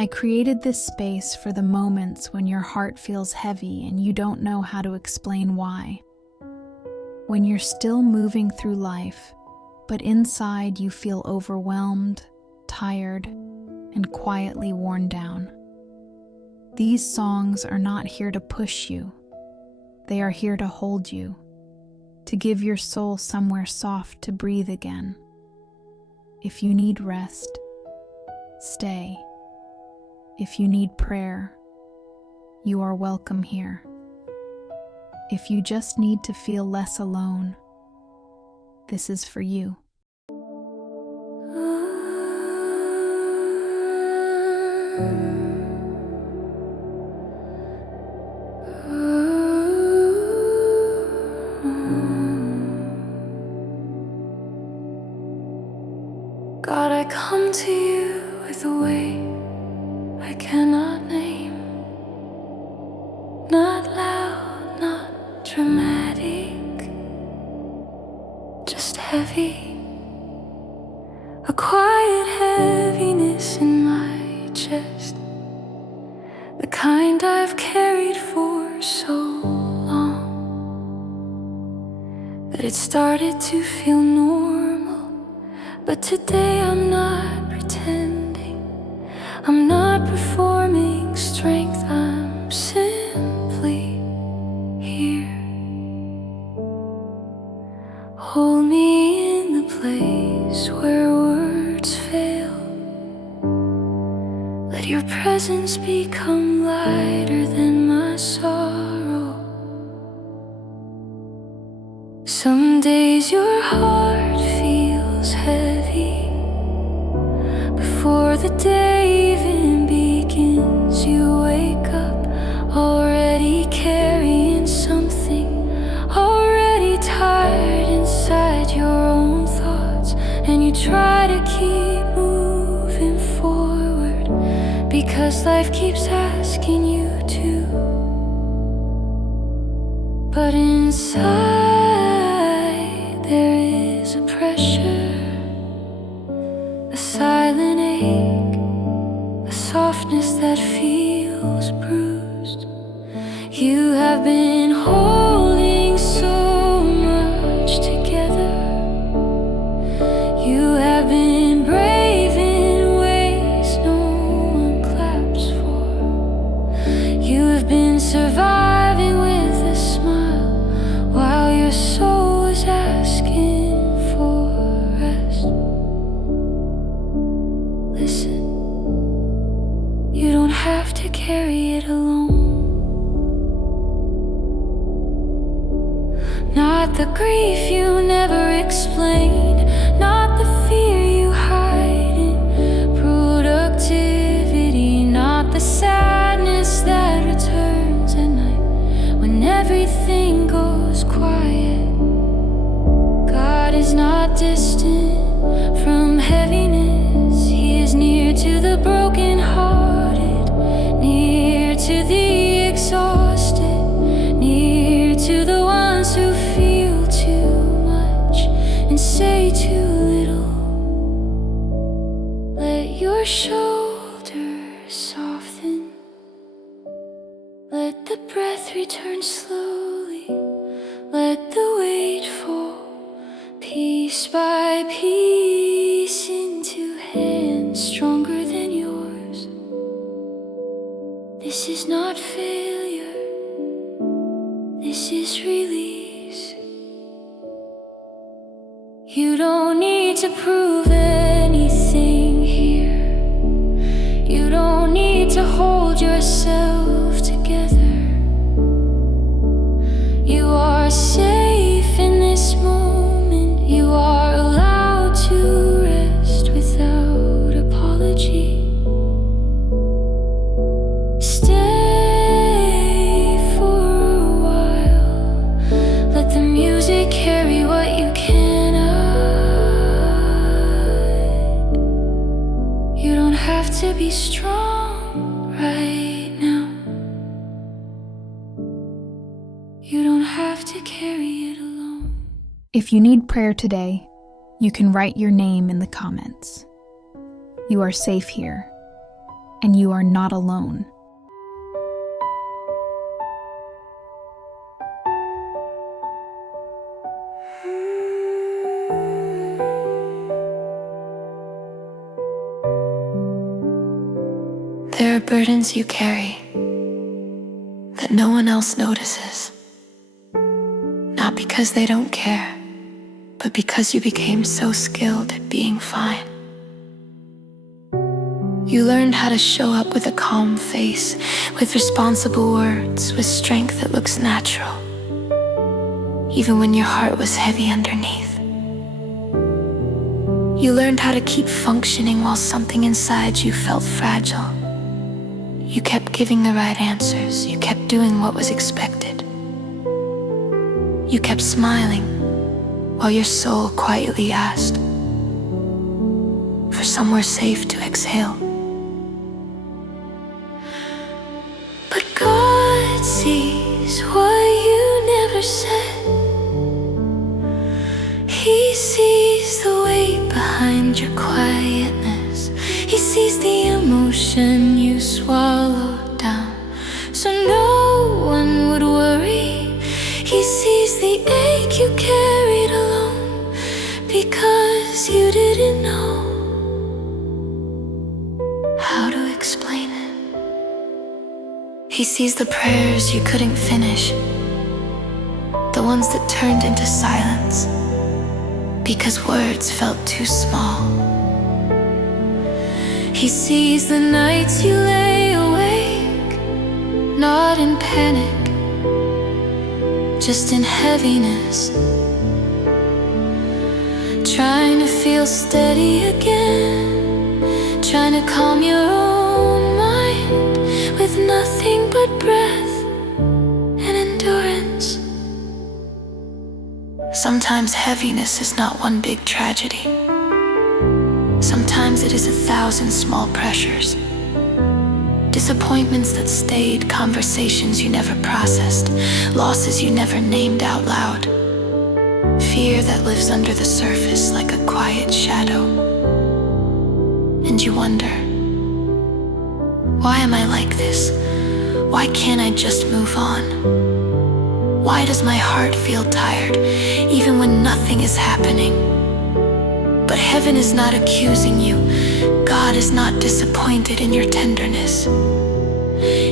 I created this space for the moments when your heart feels heavy and you don't know how to explain why. When you're still moving through life, but inside you feel overwhelmed, tired, and quietly worn down. These songs are not here to push you. They are here to hold you, to give your soul somewhere soft to breathe again. If you need rest, stay. If you need prayer, you are welcome here. If you just need to feel less alone, this is for you. God, I come to you with a weight I cannot name. Not loud, not dramatic, just heavy. A quiet heaviness in my chest, the kind I've carried for so long that it started to feel normal. But today I'm not pretending, I'm not performing strength, I'm simply here. Hold me in the place where words fail. Let your presence become lighter than my sorrow. Some days your heart feels heavy. Before the day even begins, you wake up already carrying something, already tired inside your own thoughts, and you try to keep moving forward because life keeps asking you to. But inside there is a pressure, a silent ache, a softness that feels bruised. You have been holding so much together. You have been brave in ways no one claps for. You have been surviving with a smile while your soul was asking for rest. Listen, you don't have to carry it alone. Not the grief you never explained, not the fear you hide in productivity, not the sadness that returns at night when everything goes quiet. God is not distant from heaviness, He is near to the brokenhearted, near to the exhausted, near to the ones who feel too much and say too little. Let your shoulders soften, let the breath return slowly, let the weight fall piece by piece into hands stronger than yours. This is not failure, this is release. You don't need to prove anything here. You don't need to hold yourself together. You are safe in this moment. You are allowed to rest without apology. Stay for a while. Let the music carry what you cannot. You don't have to be strong right now. You don't have to carry it alone. If you need prayer today, you can write your name in the comments. You are safe here. and you are not alone. There are burdens you carry that no one else notices, not because they don't care, but because you became so skilled at being fine. You learned how to show up with a calm face, with responsible words, with strength that looks natural, even when your heart was heavy underneath. You learned how to keep functioning while something inside you felt fragile. You kept giving the right answers. You kept doing what was expected. You kept smiling while your soul quietly asked for somewhere safe to exhale. But God sees what you never said. He sees the weight behind your quietness. He sees the emotion you swallow down, so no one would worry. He sees the ache you carried alone because you didn't know how to explain it. He sees the prayers you couldn't finish, the ones that turned into silence because words felt too small. He sees the nights you lay awake, not in panic, just in heaviness, trying to feel steady again, trying to calm your own mind with nothing but breath and endurance. Sometimes heaviness is not one big tragedy. Sometimes it is 1,000 small pressures. Disappointments that stayed, conversations you never processed, losses you never named out loud, fear that lives under the surface like a quiet shadow. And you wonder, why am I like this? Why can't I just move on? Why does my heart feel tired, even when nothing is happening? But heaven is not accusing you. God is not disappointed in your tenderness.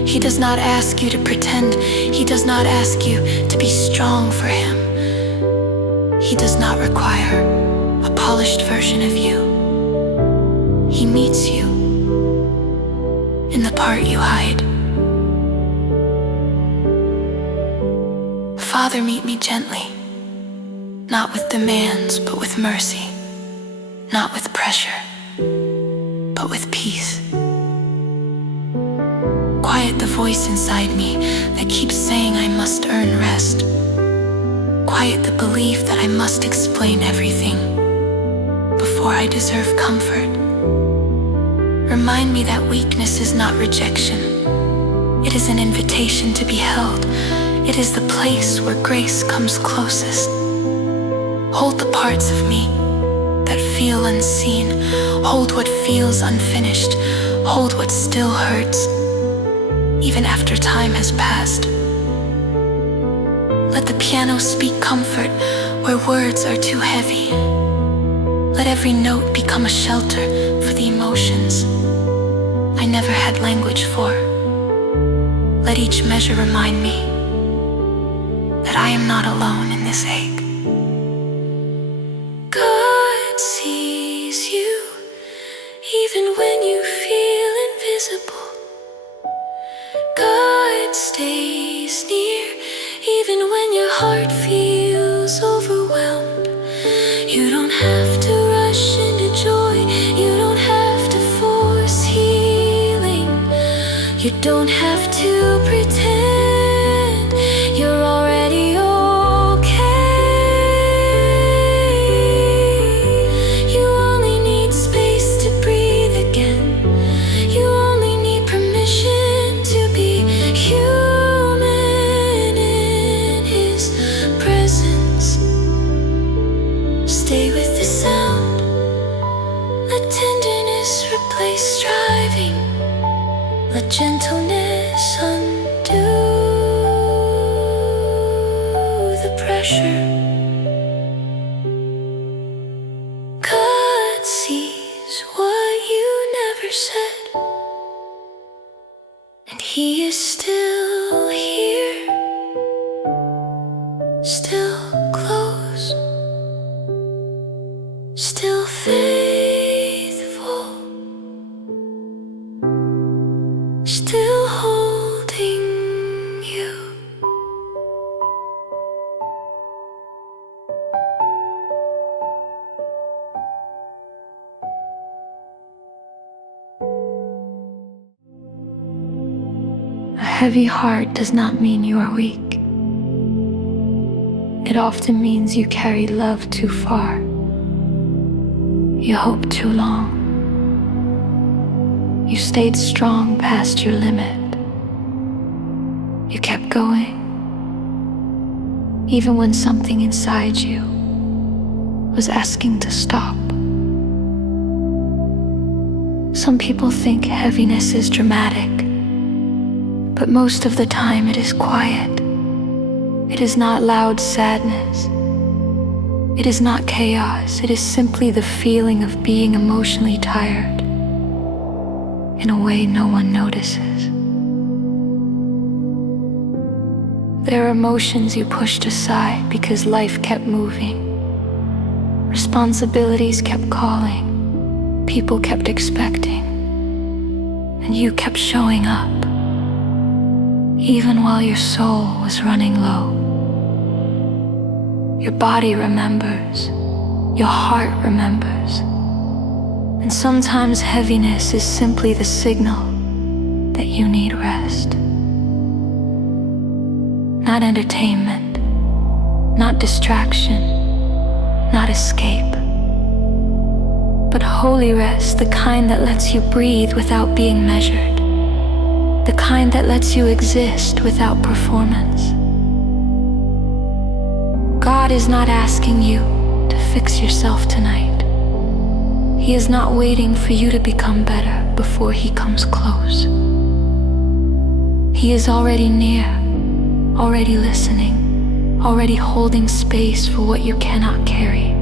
He does not ask you to pretend. He does not ask you to be strong for Him. He does not require a polished version of you. He meets you in the part you hide. Father, meet me gently, not with demands, but with mercy. Not with pressure, but with peace. Quiet the voice inside me that keeps saying I must earn rest. Quiet the belief that I must explain everything before I deserve comfort. Remind me that weakness is not rejection. It is an invitation to be held. It is the place where grace comes closest. Hold the parts of me that feel unseen. Hold what feels unfinished. Hold what still hurts, even after time has passed. Let the piano speak comfort where words are too heavy. Let every note become a shelter for the emotions I never had language for. Let each measure remind me that I am not alone in this ache. Sees you even when you feel invisible. God stays near even when your heart feels overwhelmed. You don't have to rush into joy. You don't have to force healing. You don't have to pretend you're already stay with the sound. Let tenderness replace striving. Let gentleness undo the pressure. God sees what you never said, and He is still here, still close, still faithful, still holding you. A heavy heart does not mean you are weak. It often means you carried love too far. You hoped too long. You stayed strong past your limit. You kept going, even when something inside you was asking to stop. Some people think heaviness is dramatic, but most of the time it is quiet. It is not loud sadness. It is not chaos. It is simply the feeling of being emotionally tired in a way no one notices. There are emotions you pushed aside because life kept moving. Responsibilities kept calling. People kept expecting. And you kept showing up, even while your soul was running low. Your body remembers. Your heart remembers. And sometimes heaviness is simply the signal that you need rest. Not entertainment, not distraction, not escape, but holy rest, the kind that lets you breathe without being measured, the kind that lets you exist without performance. God is not asking you to fix yourself tonight. He is not waiting for you to become better before He comes close. He is already near, already listening, already holding space for what you cannot carry.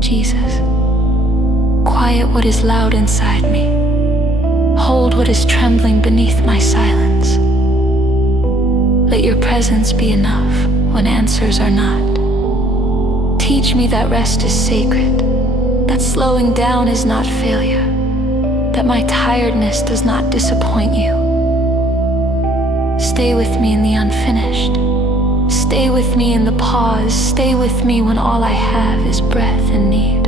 Jesus, quiet what is loud inside me. Hold what is trembling beneath my silence. Let your presence be enough when answers are not. Teach me that rest is sacred, that slowing down is not failure, that my tiredness does not disappoint you. Stay with me in the unfinished. Stay with me in the pause. Stay with me when all I have is breath and need.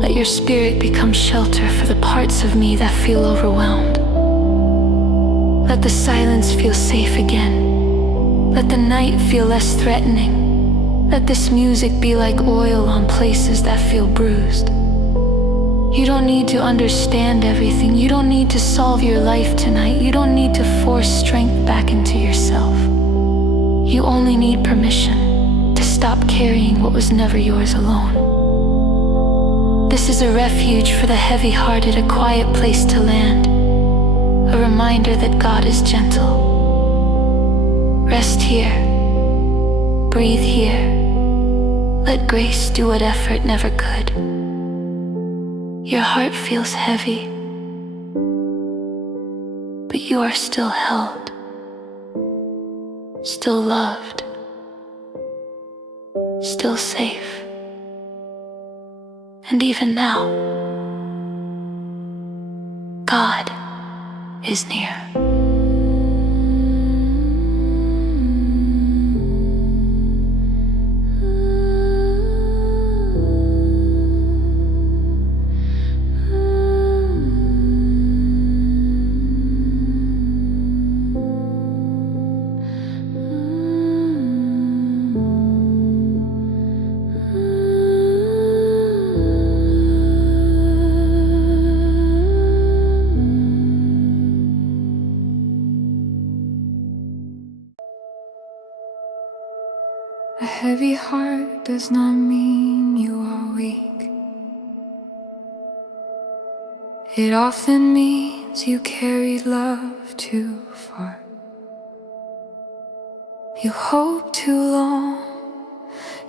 Let your spirit become shelter for the parts of me that feel overwhelmed. Let the silence feel safe again. Let the night feel less threatening. Let this music be like oil on places that feel bruised. You don't need to understand everything. You don't need to solve your life tonight. You don't need to force strength back into yourself. You only need permission to stop carrying what was never yours alone. This is a refuge for the heavy-hearted, a quiet place to land, a reminder that God is gentle. Rest here, breathe here. Let grace do what effort never could. Your heart feels heavy, but you are still held, still loved, still safe. And even now, God is near. A heavy heart does not mean you are weak. It often means you carried love too far. You hoped too long.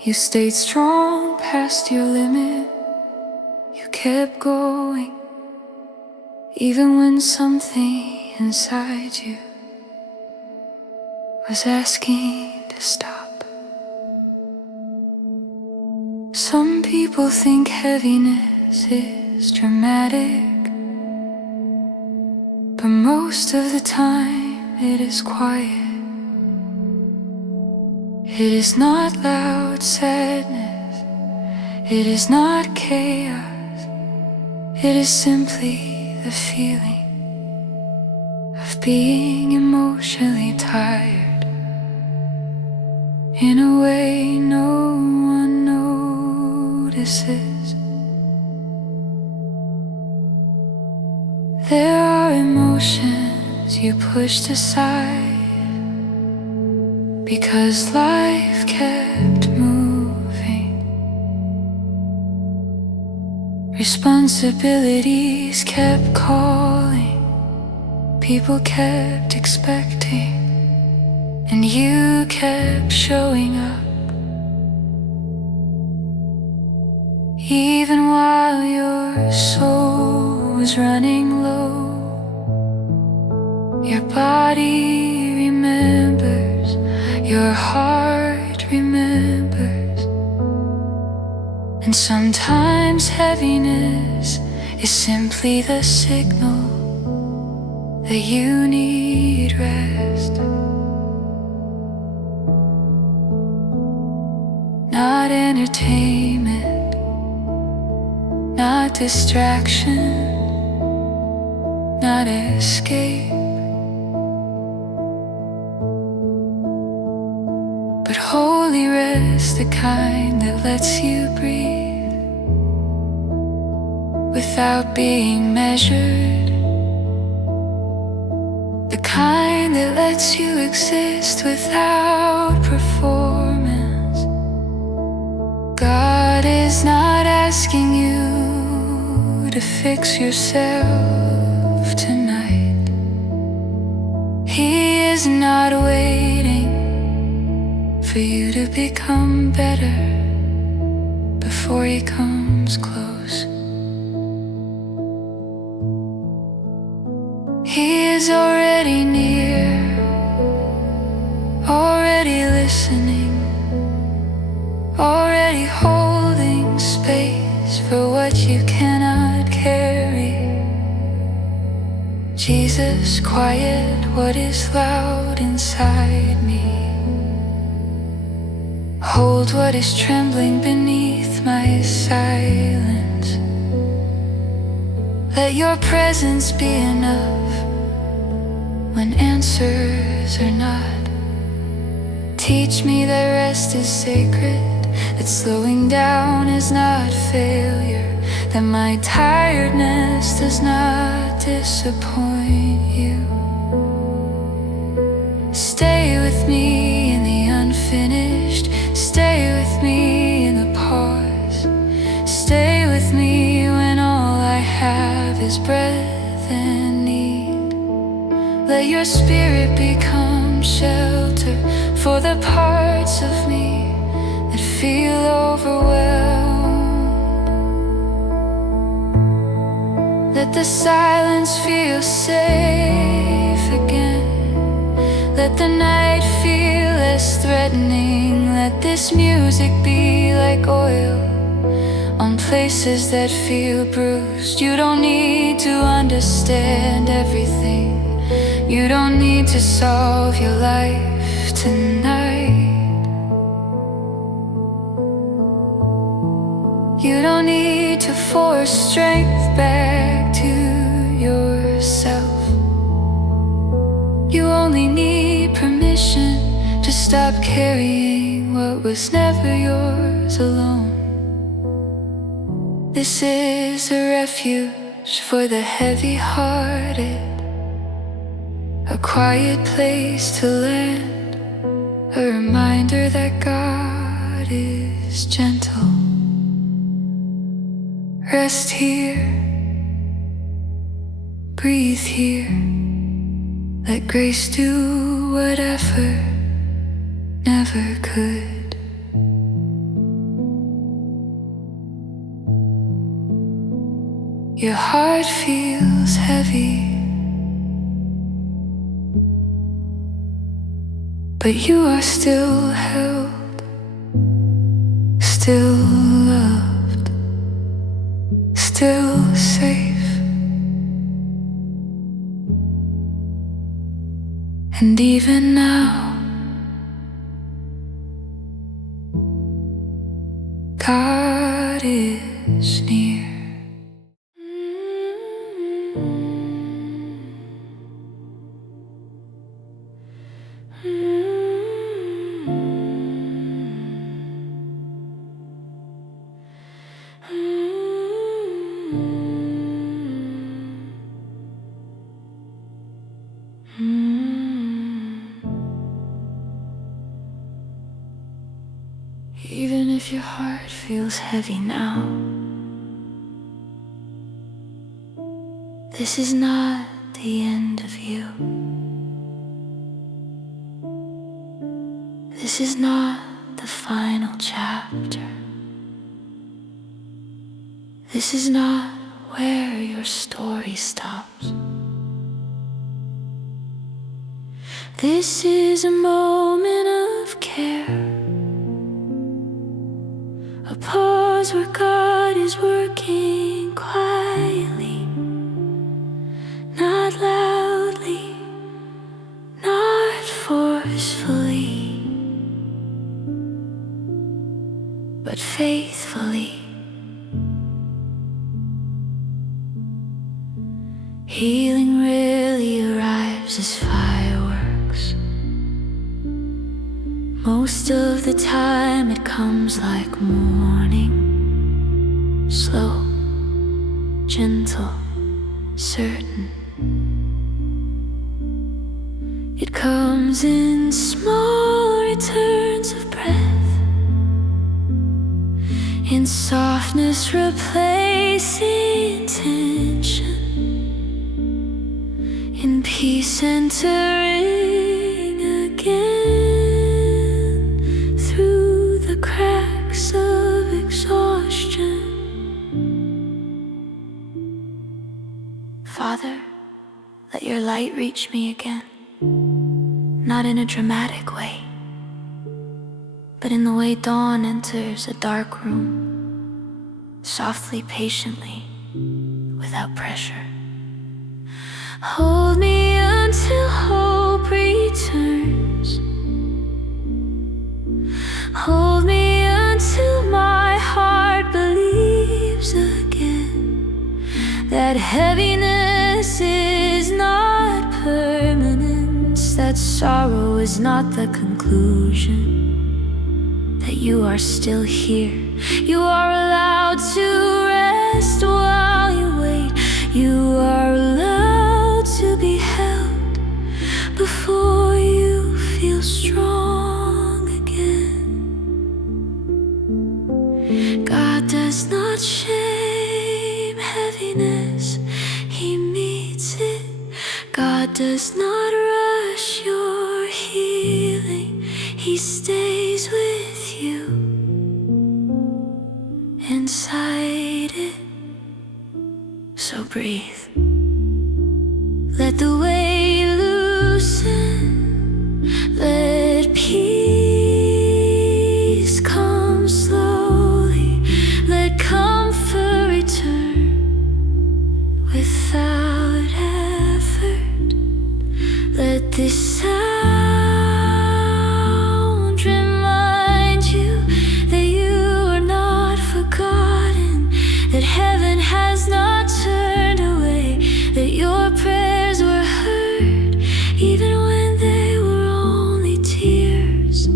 You stayed strong past your limit. You kept going, even when something inside you was asking to stop. Some people think heaviness is dramatic, but most of the time it is quiet. It is not loud sadness, it is not chaos, it is simply the feeling of being emotionally tired in a way no one notices. There are emotions you pushed aside because life kept moving. Responsibilities kept calling, people kept expecting, and you kept showing up. Even while your soul was running low, your body remembers, your heart remembers. And sometimes heaviness is simply the signal that you need rest. Not entertainment, not distraction, not escape, but holy rest, the kind that lets you breathe without being measured, the kind that lets you exist without performance. God is not asking you to fix yourself tonight. He is not waiting for you to become better before he comes close. He is already near, already listening, already holding space for what you cannot carry. Jesus, quiet what is loud inside me. Hold what is trembling beneath my silence. Let your presence be enough when answers are not. Teach me that rest is sacred, that slowing down is not failure, that my tiredness does not disappoint you. Stay with me in the unfinished, stay with me in the pause, stay with me when all I have is breath and need. Let your spirit become shelter for the parts of me that feel overwhelmed. Let the silence feel safe again. Let the night feel less threatening. Let this music be like oil on places that feel bruised. You don't need to understand everything. You don't need to solve your life tonight. You don't need to force strength back to yourself. You only need permission to stop carrying what was never yours alone. This is a refuge for the heavy-hearted, a quiet place to land, a reminder that God is gentle. Rest here, breathe here. Let grace do whatever never could. Your heart feels heavy, but you are still held, still loved, still safe. And even now, God is near. Even if your heart feels heavy now, this is not the end of you. This is not the final chapter. This is not where your story stops. This is a moment of care, a pause where God is working quietly, not loudly, not forcefully, but faithfully. Healing really arrives as fireworks. Most of the time it comes like morning, slow, gentle, certain. It comes in small returns of breath, in softness replacing tension, in peace entering again through the cracks of exhaustion. Father, let your light reach me again, not in a dramatic way, but in the way dawn enters a dark room, softly, patiently, without pressure. Hold me until hope returns. Hold me until my heart believes again that heaviness is not permanence, that sorrow is not the conclusion, that you are still here. You are allowed to rest while you wait. You are allowed to be held before you feel strong again. God does not shame heaviness, He meets it. God does not rush your healing, He stays with you inside it. So breathe. Let the weight loosen. Let peace come slowly. Let comfort return without effort. Let this sound remind you that you are not forgotten, that heaven has not turned away, that your prayers were heard, even when they were only tears.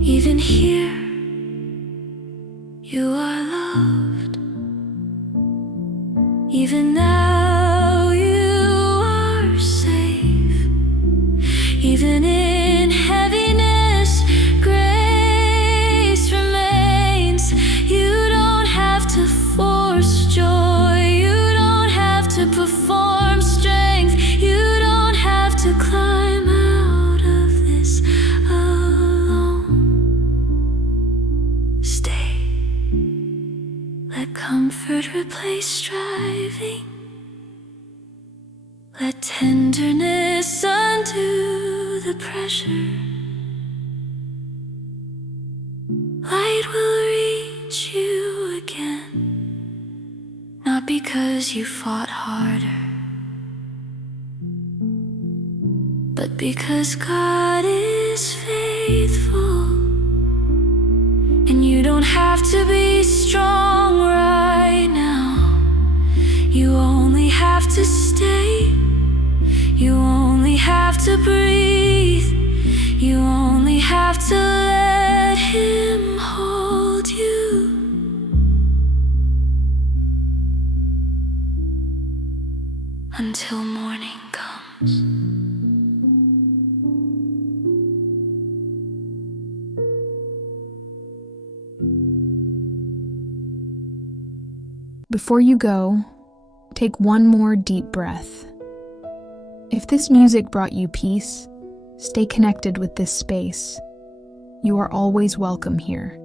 Even here, you are loved. Even now, you are safe. Even in heaviness, grace remains. You don't have to force joy. You don't have to striving. Let tenderness undo the pressure. Light will reach you again, not because you fought harder, but because God is faithful. And you don't have to be strong right now. You only have to stay. You only have to breathe. You only have to let Him hold you. Until morning comes. Before you go, take one more deep breath. If this music brought you peace, stay connected with this space. You are always welcome here.